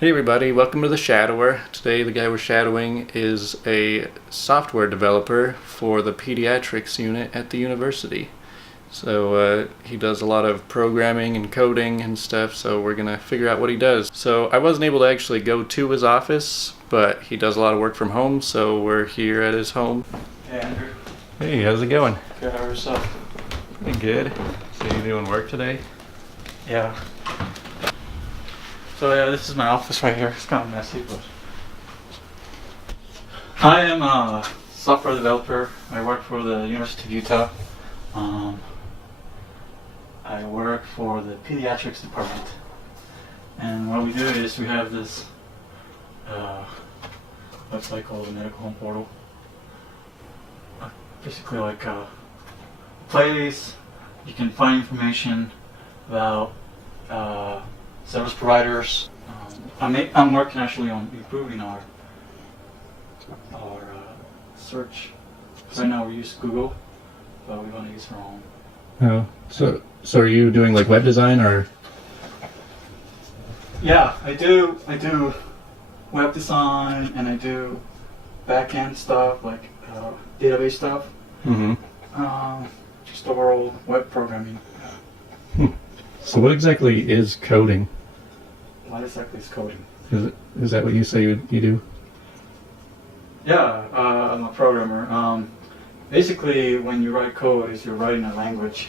Hey everybody, welcome to the Shadower. Today the guy we're shadowing is a software developer for the pediatrics unit at the university. So he does a lot of programming and coding and stuff, so we're going to figure out what he does. So I wasn't able to actually go to his office, but he does a lot of work from home, so we're here at his home. Hey Andrew. Hey, how's it going? Good, how are yourself? Pretty good. So you doing work today? Yeah. So yeah, this is my office right here. It's kind of messy, but I am a software developer. I work for the University of Utah. I work for the pediatrics department, and what we do is we have this website called the Medical Home Portal. Basically, like a place you can find information about service providers. I'm working actually on improving our search. Right now we use Google, but we want to use our own. Oh, so are you doing like web design or? Yeah, I do web design and I do back-end stuff like database stuff. Mm-hmm. Just overall web programming. So what exactly is coding? What exactly is coding? Is that what you say you do? Yeah, I'm a programmer. Basically, when you write code, is you're writing a language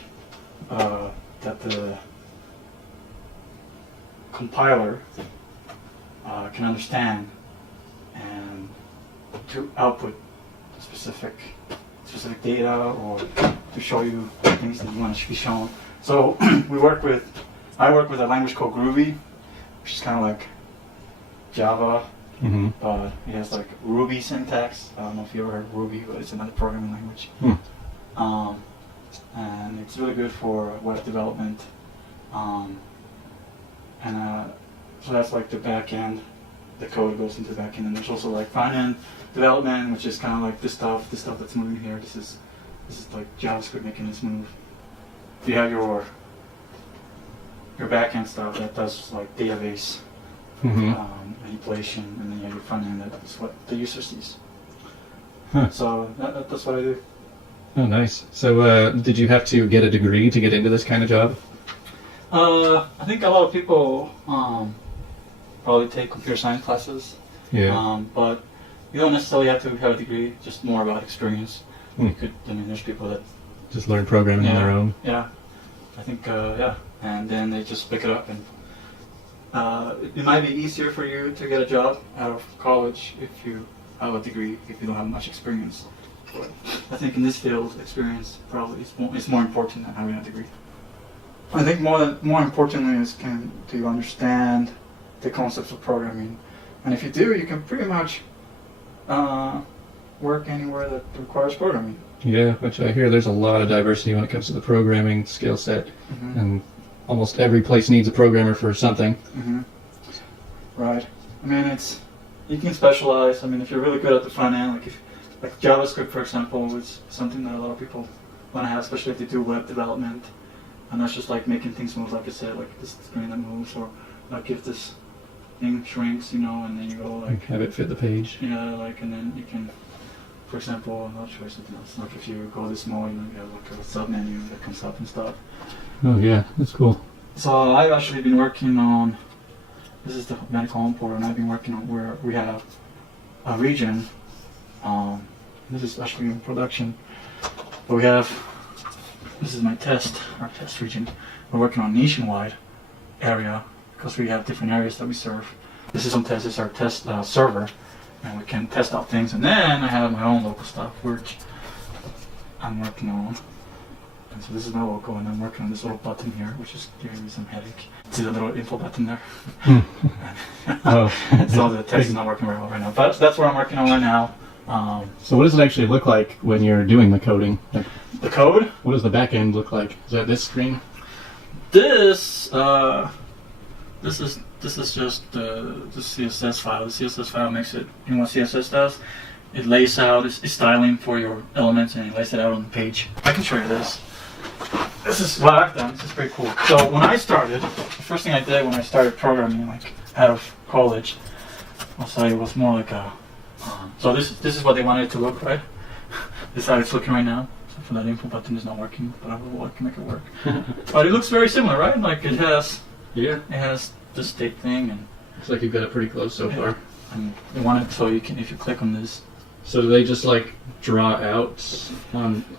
that the compiler can understand and to output specific data or to show you things that you want to be shown. So I work with a language called Groovy, which is kind of like Java, but it has like Ruby syntax. I don't know if you ever heard of Ruby, but it's another programming language. And it's really good for web development. So that's like the back end. The code goes into the back end, and there's also like front end development, which is kind of like this stuff that's moving here. This is like JavaScript making this move. You have your back end stuff that does like database manipulation, and then you have your front end that's what the user sees. Huh. So that's what I do. Oh, nice. So did you have to get a degree to get into this kind of job? I think a lot of people probably take computer science classes. Yeah. But you don't necessarily have to have a degree, just more about experience. You could, there's people that just learn programming on their own. Yeah. I think, and then they just pick it up, and it might be easier for you to get a job out of college if you have a degree, if you don't have much experience. But I think in this field, experience probably is more important than having a degree. I think more importantly is to understand the concepts of programming, and if you do, you can pretty much work anywhere that requires programming. Yeah, which I hear there's a lot of diversity when it comes to the programming skill set, and almost every place needs a programmer for something. Right. I mean, you can specialize. I mean, if you're really good at the front end, like JavaScript, for example, is something that a lot of people want to have, especially if they do web development. And that's just like making things move, like I said, like this screen that moves, or like if this thing shrinks, and then you go like have it fit the page. Yeah, like, and then you can, for example, I'll show you something else. Like if you go this small, you have like a sub menu that comes up and stuff. Oh yeah, that's cool. So I've actually been working on. This is the Medical Home Portal, and I've been working on where we have a region. This is actually in production, but we have. This is our test region. We're working on nationwide area because we have different areas that we serve. This is our test server, and we can test out things. And then I have my own local stuff, which I'm working on. And so this is my local, and I'm working on this little button here, which is giving me some headache. See the little info button there? Oh. So the test is not working very well right now, but that's what I'm working on right now. So what does it actually look like when you're doing the coding? The code? What does the back end look like? Is that this screen? This is just the CSS file. The CSS file makes it. You know what CSS does? It lays out it's styling for your elements, and it lays it out on the page. I can show you this. This is what I've done. This is pretty cool. So when I started, the first thing I did when I started programming, like out of college. So it was more like a. So this is what they wanted it to look, right? This is how it's looking right now. So for that info button is not working, but I will work, make it work. But it looks very similar, right? Like it has the state thing, and looks like you've got it pretty close so far. and they want it so you can, if you click on this. So do they just like draw out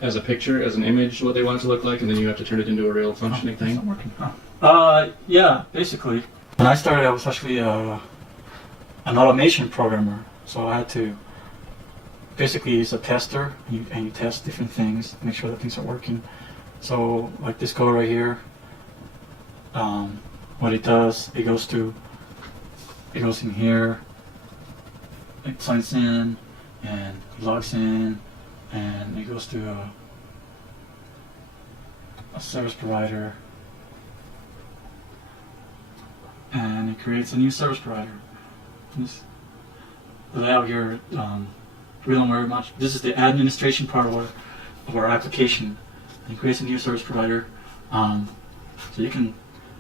as a picture, as an image, what they want it to look like, and then you have to turn it into a real functioning It's not thing? working. Yeah, basically. When I started, I was actually an automation programmer, so I had to basically use a tester, and you test different things, make sure that things are working. So, like this code right here, what it does, it goes in here, it signs in, and logs in, and it goes to a service provider, and it creates a new service provider. This layout here, we don't worry much. This is the administration part of our application. And it creates a new service provider. So you can,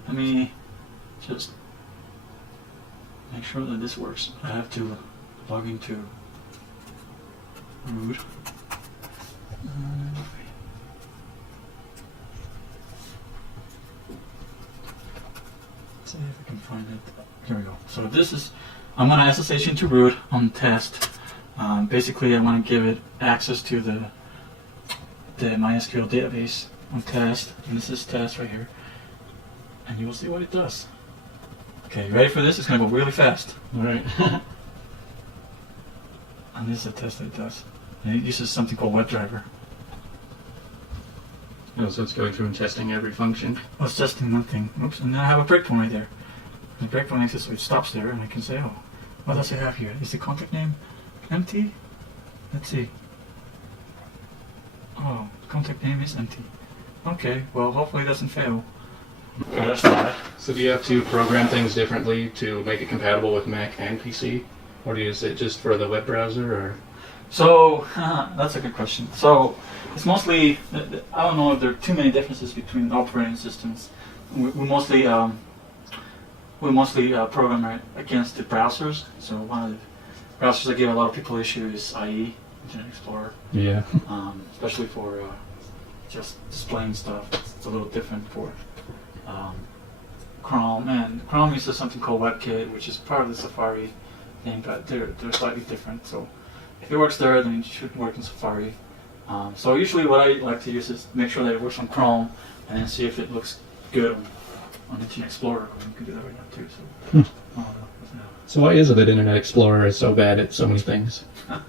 let me just make sure that this works. I have to log into root. Let's see if I can find it. Here we go. So this is, I'm going to SSH into root on test. Basically, I want to give it access to the MySQL database on test. And this is test right here. And you will see what it does. Okay, you ready for this? It's going to go really fast. Alright. And this is a test that it does. And it uses something called WebDriver. Oh, so it's going through and testing every function. Well, it's testing one thing. Oops, and then I have a breakpoint right there. The breakpoint exists, so it stops there, and I can say, oh, what does it have here? Is the contact name empty? Let's see. Oh, contact name is empty. Okay, well, hopefully it doesn't fail. Oh, that's not. So do you have to program things differently to make it compatible with Mac and PC? Or do you use it just for the web browser? Or So, that's a good question. So, it's mostly, I don't know if there are too many differences between operating systems. We mostly program it against the browsers. So one of the browsers that give a lot of people issues is IE, Internet Explorer. yeah. Especially for just displaying stuff. It's a little different for Chrome. And Chrome uses something called WebKit, which is part of the Safari thing, but they're slightly different. So if it works there, then it should work in Safari. So usually what I like to use is make sure that it works on Chrome, and then see if it looks good on Internet Explorer. You can do that right now too. So, So why is it that Internet Explorer is so bad at so many things? I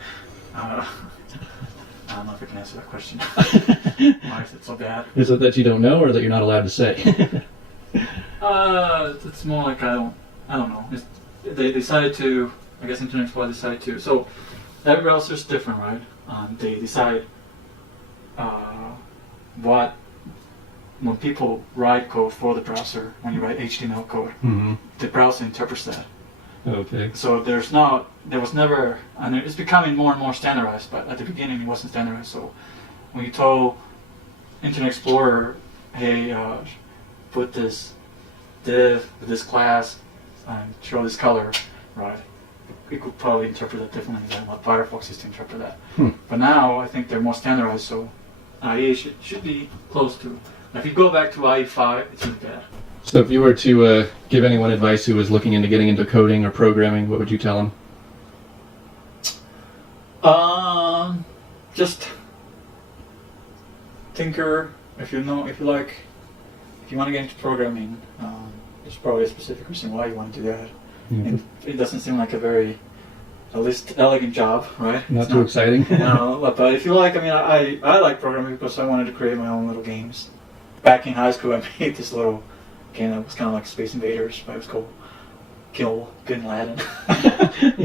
don't know if I can answer that question. Why is it so bad? Is it that you don't know, or that you're not allowed to say? It's more like I don't know. They decided to. I guess Internet Explorer decided to. So every browser is different, right? They decide what when people write code for the browser. When you write HTML code, Mm-hmm. the browser interprets that. Okay. So there was never, and it's becoming more and more standardized. But at the beginning, it wasn't standardized. So when you told Internet Explorer, "Hey, put this div with this class and show this color," right? It could probably interpret that differently than what Firefox used to interpret that. But now I think they're more standardized, so IE should be close to. If you go back to IE5, it's really bad. So if you were to give anyone advice who was looking into getting into coding or programming, what would you tell them? Just tinker. If you want to get into programming, there's probably a specific reason why you want to do that. And it doesn't seem like a very, at least, elegant job, right? Not too exciting. No, but if you like, I like programming because I wanted to create my own little games. Back in high school, I made this little game that was kind of like Space Invaders, but it was called Kill Bin Laden.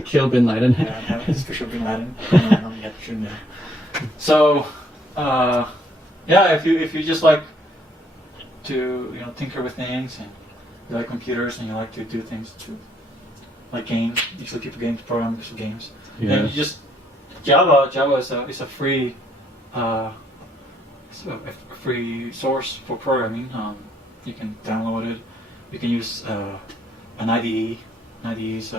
Kill Bin Laden. Yeah, I have this picture of Bin Laden. So, yeah, if you just like to tinker with things, and you like computers, and you like to do things to like games. Usually people get into programming for games. Yeah. And you just Java is a free free source for programming. You can download it. You can use an IDE IDE's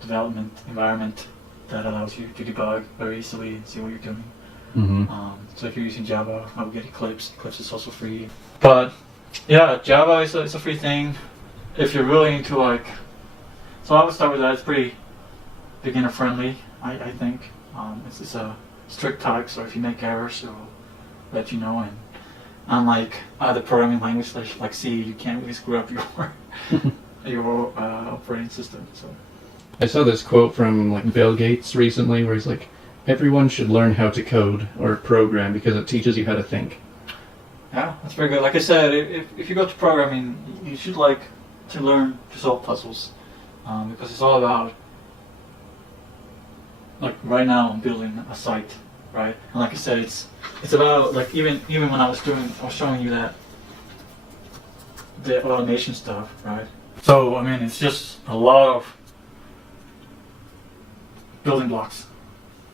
development environment that allows you to debug very easily and see what you're doing. So if you're using Java, I would get Eclipse. Eclipse is also free. But yeah, Java is a free thing. If you're really into like, so I would start with that. It's pretty beginner friendly, I think. It's a strict type, so if you make errors, it will let you know. And unlike other programming languages like C, you can't really screw up your operating system. So I saw this quote from like Bill Gates recently, where he's like, "Everyone should learn how to code or program because it teaches you how to think." yeah, that's very good. Like I said, if you go to programming, you should like to learn to solve puzzles, because it's all about, like right now I'm building a site, right? And like I said, it's about like even when I was showing you that the automation stuff, right? So I mean, it's just a lot of building blocks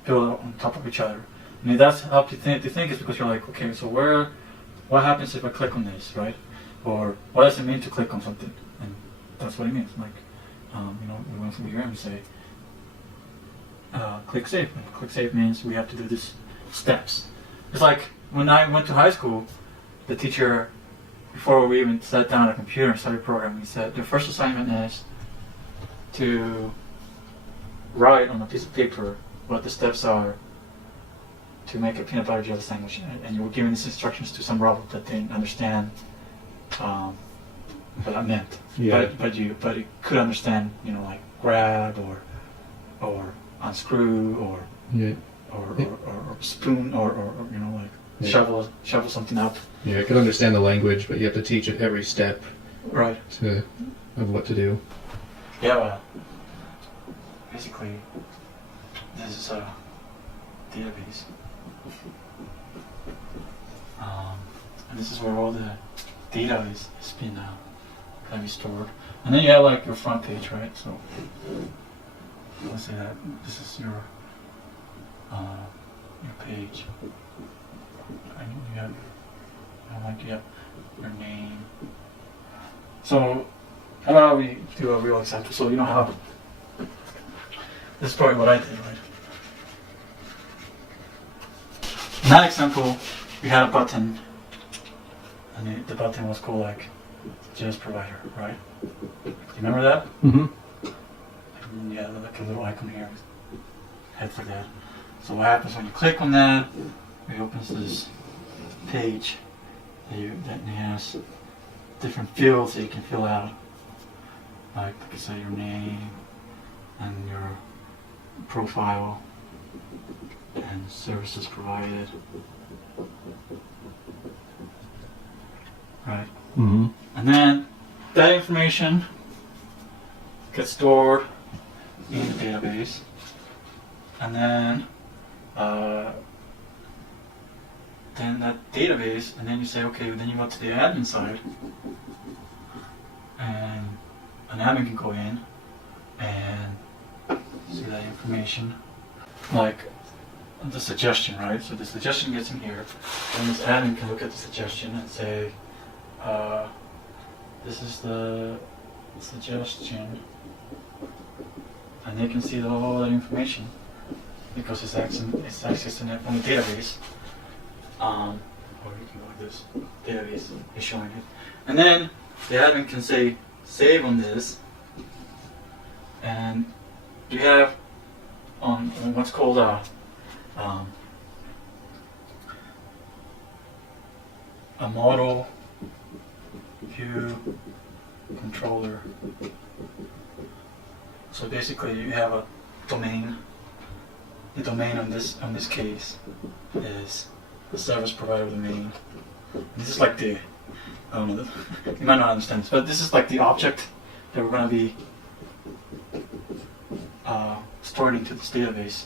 built on top of each other. I mean, that's how to think is because you're like, okay, so what happens if I click on this, right? Or what does it mean to click on something? And that's what it means. Like, we went through here and say, click save. And click save means we have to do these steps. It's like when I went to high school, the teacher, before we even sat down at a computer and started programming, he said the first assignment is to write on a piece of paper what the steps are to make a peanut butter jelly sandwich, and you were giving these instructions to some robot that didn't understand what that meant. Yeah. But it could understand, like grab or unscrew or Yeah. or spoon or like Yeah. shovel something up. Yeah, I could understand the language, but you have to teach it every step Right. of what to do. Yeah. Well, basically, this is a database. And this is where all the data is been can be stored. And then you have like your front page, right? So let's say that this is your page. And you have your name. So how about we do a real example? So you know how this is probably what I did, right? In that example, we had a button, and the button was called like JS Provider, right? Do you remember that? Mm-hmm. And yeah, like a little icon here, head like that. So what happens when you click on that? It opens this page that has different fields that you can fill out, like I said, your name and your profile and services provided. Right. Mm-hmm. And then that information gets stored in the database. And then that database, and then you say, okay, then you go to the admin side, and an admin can go in and see that information. Like the suggestion, right? So the suggestion gets in here, and this admin can look at the suggestion and say, this is the suggestion, and they can see all that information because it's accessing it from the database. Or you can go like this, database is showing it, and then the admin can say save on this, and you have on what's called a model view controller. So basically, you have a domain. The domain on this case is the service provider domain. This is like the you might not understand this, but this is like the object that we're going to be stored into this database.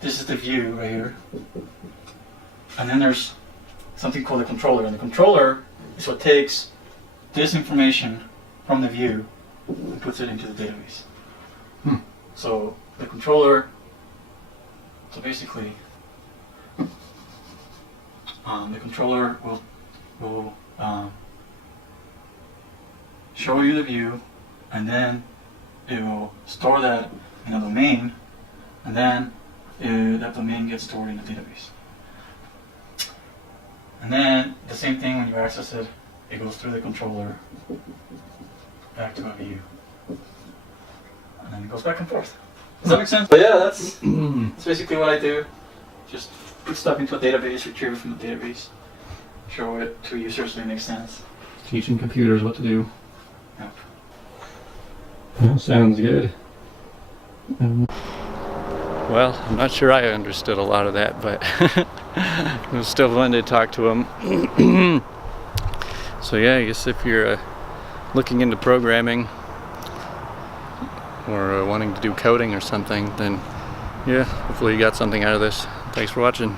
This is the view right here, and then there's something called a controller, and the controller is what takes this information from the view and puts it into the database. So the controller, so basically, the controller will show you the view, and then it will store that in a domain, and then that domain gets stored in the database. And then the same thing when you access it, it goes through the controller back to a view, and then it goes back and forth. Does that make sense? But yeah, that's basically what I do. Just put stuff into a database, retrieve it from the database, show it to users so it makes sense. Teaching computers what to do. Yep. Well, sounds good. Well, I'm not sure I understood a lot of that, but it was still fun to talk to him. So yeah, I guess if you're looking into programming or wanting to do coding or something, then yeah, hopefully you got something out of this. Thanks for watching.